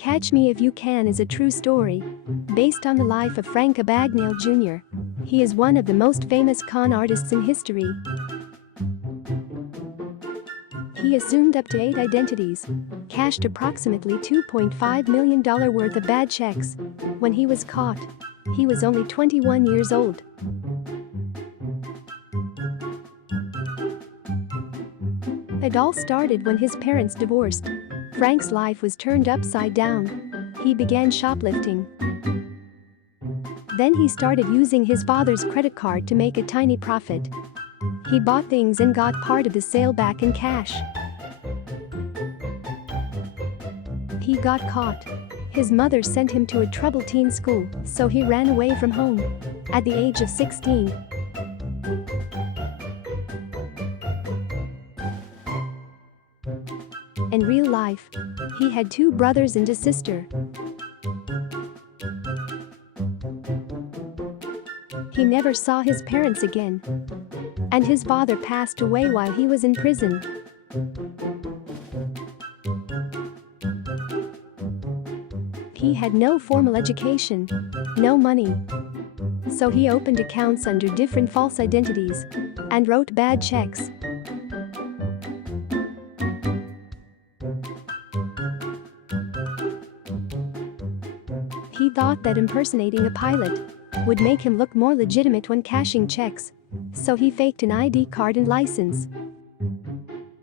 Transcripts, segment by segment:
Catch Me If You Can is a true story based on the life of Frank Abagnale Jr. He is one of the most famous con artists in history. He assumed up to 8 identities, cashed approximately $2.5 million worth of bad checks. When he was caught, he was only 21 years old. It all started when his parents divorced. Frank's life was turned upside down. He began shoplifting. Then he started using his father's credit card to make a tiny profit. He bought things and got part of the sale back in cash. He got caught. His mother sent him to a troubled teen school, so he ran away from home. At the age of 16, in real life, he had 2 brothers and a sister. He never saw his parents again, and his father passed away while he was in prison. He had no formal education, no money. So he opened accounts under different false identities and wrote bad checks. He thought that impersonating a pilot would make him look more legitimate when cashing checks, so he faked an ID card and license,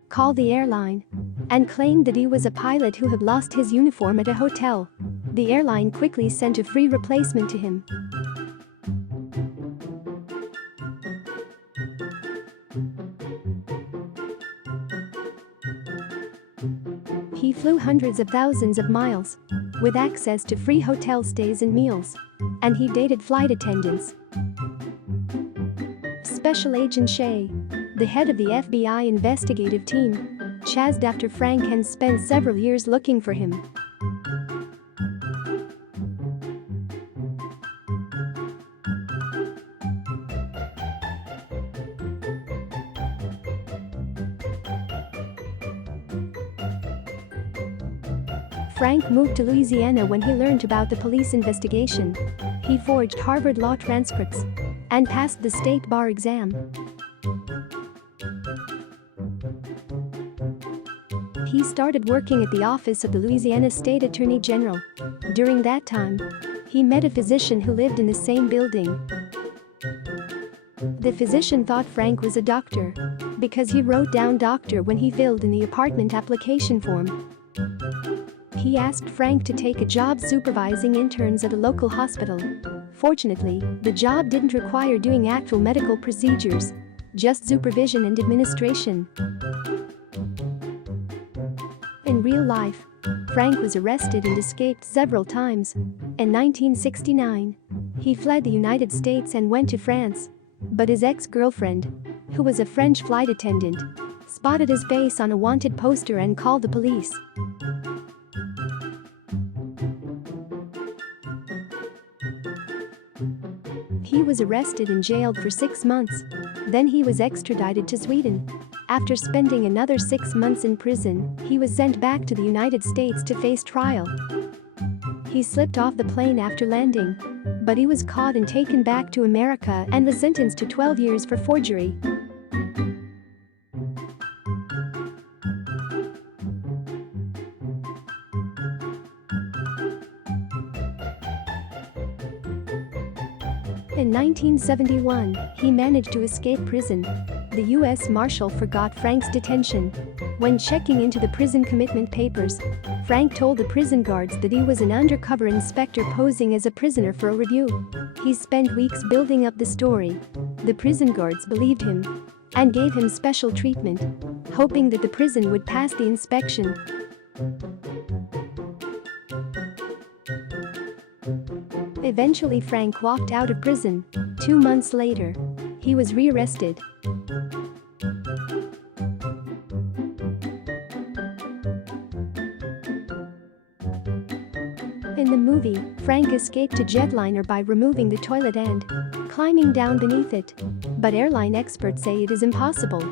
called the airline, and claimed that he was a pilot who had lost his uniform at a hotel. The airline quickly sent a free replacement to him. He flew hundreds of thousands of miles with access to free hotel stays and meals, and he dated flight attendants. Special Agent Shea, the head of the FBI investigative team, chased after Frank and spent several years looking for him. Frank moved to Louisiana when he learned about the police investigation. He forged Harvard law transcripts and passed the state bar exam. He started working at the office of the Louisiana State Attorney General. During that time, he met a physician who lived in the same building. The physician thought Frank was a doctor because he wrote down doctor when he filled in the apartment application form. He asked Frank to take a job supervising interns at a local hospital. Fortunately, the job didn't require doing actual medical procedures, just supervision and administration. In real life, Frank was arrested and escaped several times. In 1969, he fled the United States and went to France. But his ex-girlfriend, who was a French flight attendant, spotted his face on a wanted poster and called the police. He was arrested and jailed for 6 months. Then he was extradited to Sweden. After spending another 6 months in prison, he was sent back to the United States to face trial. He slipped off the plane after landing, but he was caught and taken back to America and was sentenced to 12 years for forgery. In 1971, he managed to escape prison. The U.S. Marshal forgot Frank's detention. When checking into the prison commitment papers, Frank told the prison guards that he was an undercover inspector posing as a prisoner for a review. He spent weeks building up the story. The prison guards believed him and gave him special treatment, hoping that the prison would pass the inspection. Eventually, Frank walked out of prison. 2 months later, he was rearrested. In the movie, Frank escaped a jetliner by removing the toilet and climbing down beneath it. But airline experts say it is impossible.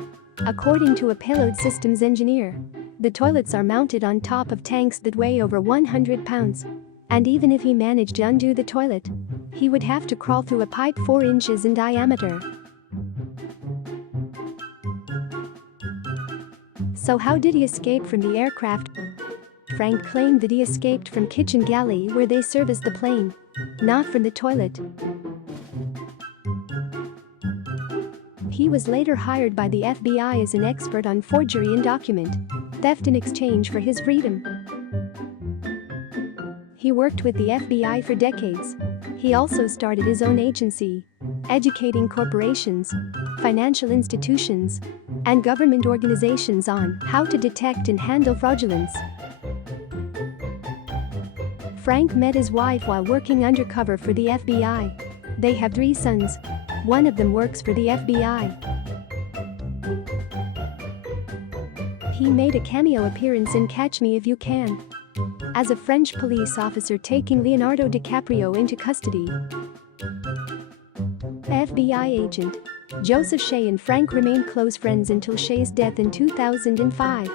According to a payload systems engineer, The toilets are mounted on top of tanks that weigh over 100 pounds. And even if he managed to undo the toilet, he would have to crawl through a pipe 4 inches in diameter. So how did he escape from the aircraft? Frank claimed that he escaped from kitchen galley where they service the plane, not from the toilet. He was later hired by the FBI as an expert on forgery and document theft in exchange for his freedom. He worked with the FBI for decades. He also started his own agency, educating corporations, financial institutions, and government organizations on how to detect and handle fraudulence. Frank met his wife while working undercover for the FBI. They have 3 sons. One of them works for the FBI. He made a cameo appearance in Catch Me If You Can as a French police officer taking Leonardo DiCaprio into custody. FBI agent Joseph Shea and Frank remained close friends until Shea's death in 2005.